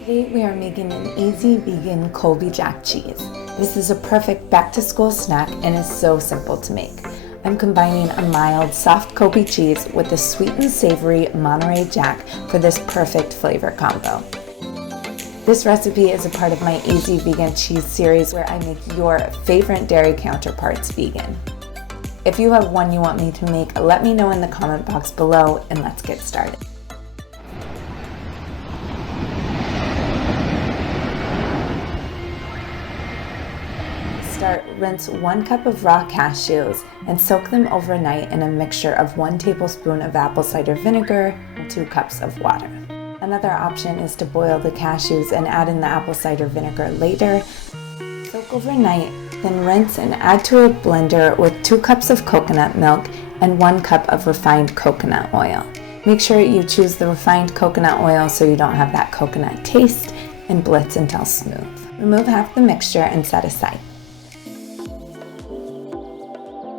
Today we are making an easy vegan Colby Jack cheese. This is a perfect back-to-school snack and is so simple to make. I'm combining a mild, soft Colby cheese with a sweet and savory Monterey Jack for this perfect flavor combo. This recipe is a part of my Easy Vegan Cheese series where I make your favorite dairy counterparts vegan. If you have one you want me to make, let me know in the comment box below and let's get started. Rinse 1 cup of raw cashews and soak them overnight in a mixture of 1 tablespoon of apple cider vinegar and 2 cups of water. Another option is to boil the cashews and add in the apple cider vinegar later. Soak overnight, then rinse and add to a blender with 2 cups of coconut milk and 1 cup of refined coconut oil. Make sure you choose the refined coconut oil so you don't have that coconut taste, and blitz until smooth. Remove half the mixture and set aside.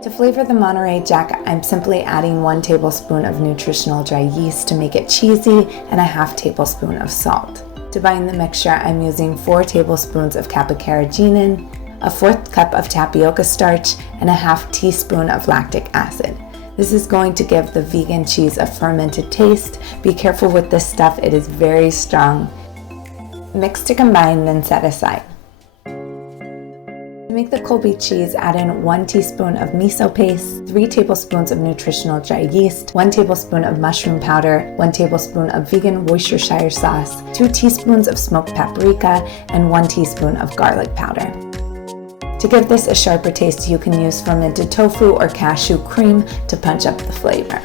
To flavor the Monterey Jack, I'm simply adding 1 tablespoon of nutritional dry yeast to make it cheesy and a half tablespoon of salt. To bind the mixture, I'm using 4 tablespoons of kappa carrageenan, a 1/4 cup of tapioca starch, and a half teaspoon of lactic acid. This is going to give the vegan cheese a fermented taste. Be careful with this stuff, it is very strong. Mix to combine, then set aside. To make the Colby cheese, add in 1 teaspoon of miso paste, 3 tablespoons of nutritional dry yeast, 1 tablespoon of mushroom powder, 1 tablespoon of vegan Worcestershire sauce, 2 teaspoons of smoked paprika, and 1 teaspoon of garlic powder. To give this a sharper taste, you can use fermented tofu or cashew cream to punch up the flavor.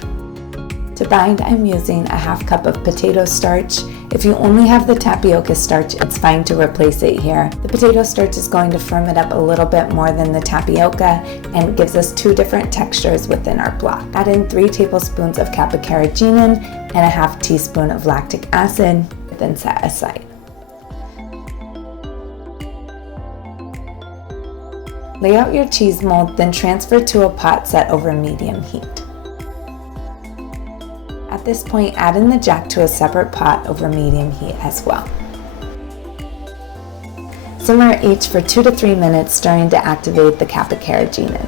To bind, I'm using a half cup of potato starch. If you only have the tapioca starch, it's fine to replace it here. The potato starch is going to firm it up a little bit more than the tapioca and gives us 2 different textures within our block. Add in 3 tablespoons of kappa carrageenan and a half teaspoon of lactic acid, then set aside. Lay out your cheese mold, then transfer to a pot set over medium heat. At this point, add in the jack to a separate pot over medium heat as well. Simmer each for 2 to 3 minutes, stirring to activate the kappa carrageenan.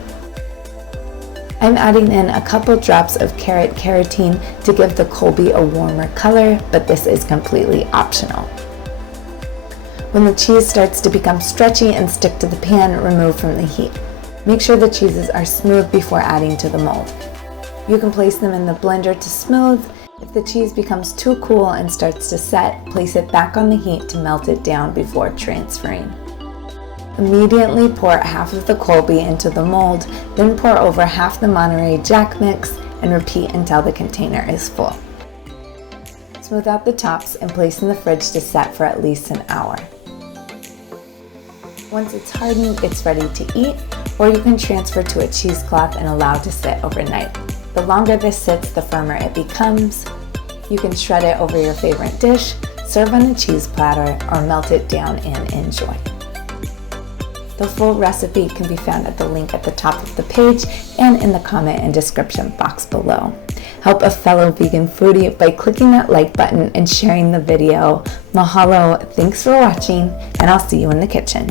I'm adding in a couple drops of carrot carotene to give the Colby a warmer color, but this is completely optional. When the cheese starts to become stretchy and stick to the pan, remove from the heat. Make sure the cheeses are smooth before adding to the mold. You can place them in the blender to smooth. If the cheese becomes too cool and starts to set, place it back on the heat to melt it down before transferring. Immediately pour half of the Colby into the mold, then pour over half the Monterey Jack mix and repeat until the container is full. Smooth out the tops and place in the fridge to set for at least an hour. Once it's hardened, it's ready to eat, or you can transfer to a cheesecloth and allow to sit overnight. The longer this sits, the firmer it becomes. You can shred it over your favorite dish, serve on a cheese platter, or melt it down and enjoy. The full recipe can be found at the link at the top of the page and in the comment and description box below. Help a fellow vegan foodie by clicking that like button and sharing the video. Mahalo, thanks for watching, and I'll see you in the kitchen.